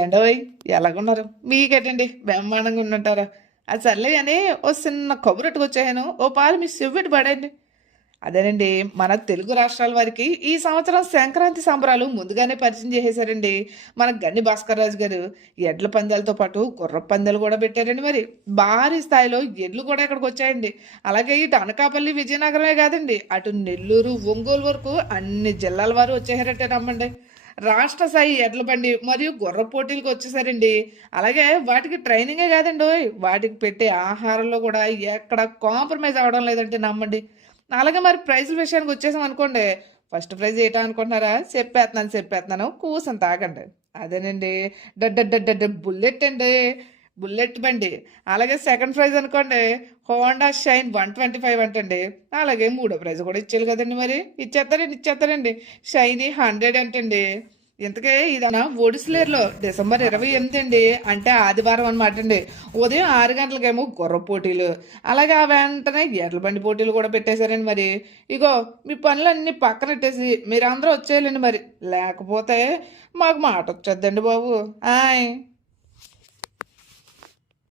ఏండోయ్ ఎలాగున్నారు? మీకేటండి బ్రహ్మాండంగా ఉండుంటారా? అది సర్లే కానీ ఓ చిన్న కబురెట్టుకొచ్చాను. ఓ పాలు మీ చెవిటి పడండి. అదేనండి, మన తెలుగు రాష్ట్రాల వారికి ఈ సంవత్సరం సంక్రాంతి సంబరాలు ముందుగానే పరిచయం చేసేశారండి. మన గన్ని భాస్కర్ రాజు గారు ఎడ్ల పందాలతో పాటు గుర్ర పందాలు కూడా పెట్టారండి. మరి భారీ స్థాయిలో ఎడ్లు కూడా ఇక్కడికి వచ్చాయండి. అలాగే ఇటు అనకాపల్లి విజయనగరమే కాదండి, అటు నెల్లూరు ఒంగోలు వరకు అన్ని జిల్లాల వారు వచ్చేసారంటే నమ్మండి. రాష్ట్ర స్థాయి ఎడ్ల బండి మరియు గుర్ర పోటీలకు వచ్చేసారండి. అలాగే వాటికి ట్రైనింగే కాదండి ఓయ్, వాటికి పెట్టే ఆహారంలో కూడా ఎక్కడ కాంప్రమైజ్ అవ్వడం లేదంటే నమ్మండి. అలాగే మరి ప్రైజుల విషయానికి వచ్చేసాం అనుకోండి. ఫస్ట్ ప్రైజ్ ఏంటా అనుకుంటున్నారా? చెప్పేస్తున్నాను కూసంత ఆగండి. అదేనండి, బుల్లెట్ అండి. బుల్లెట్ బండి. అలాగే సెకండ్ ప్రైజ్ అనుకోండి, హోండా షైన్ 125 అంటండి. అలాగే మూడో ప్రైజ్ కూడా ఇచ్చేయాలి కదండి మరి. ఇచ్చేస్తారండి. షైనీ 100 అంటండి. ఇంతకే ఇదన్నా ఒడిస్లేరులో డిసెంబర్ 28 అండి, అంటే ఆదివారం అనమాట అండి. ఉదయం 6 గంటలకేమో గుర్ర పోటీలు, అలాగే ఆ వెంటనే ఎడ్ల బండి పోటీలు కూడా పెట్టేశారండి మరి. ఇగో మీ పనులన్నీ పక్కనెట్టేసి మీరందరూ వచ్చేయాలండి మరి. లేకపోతే మాకు మాట వచ్చేద్దండి బాబు. ఆయ్.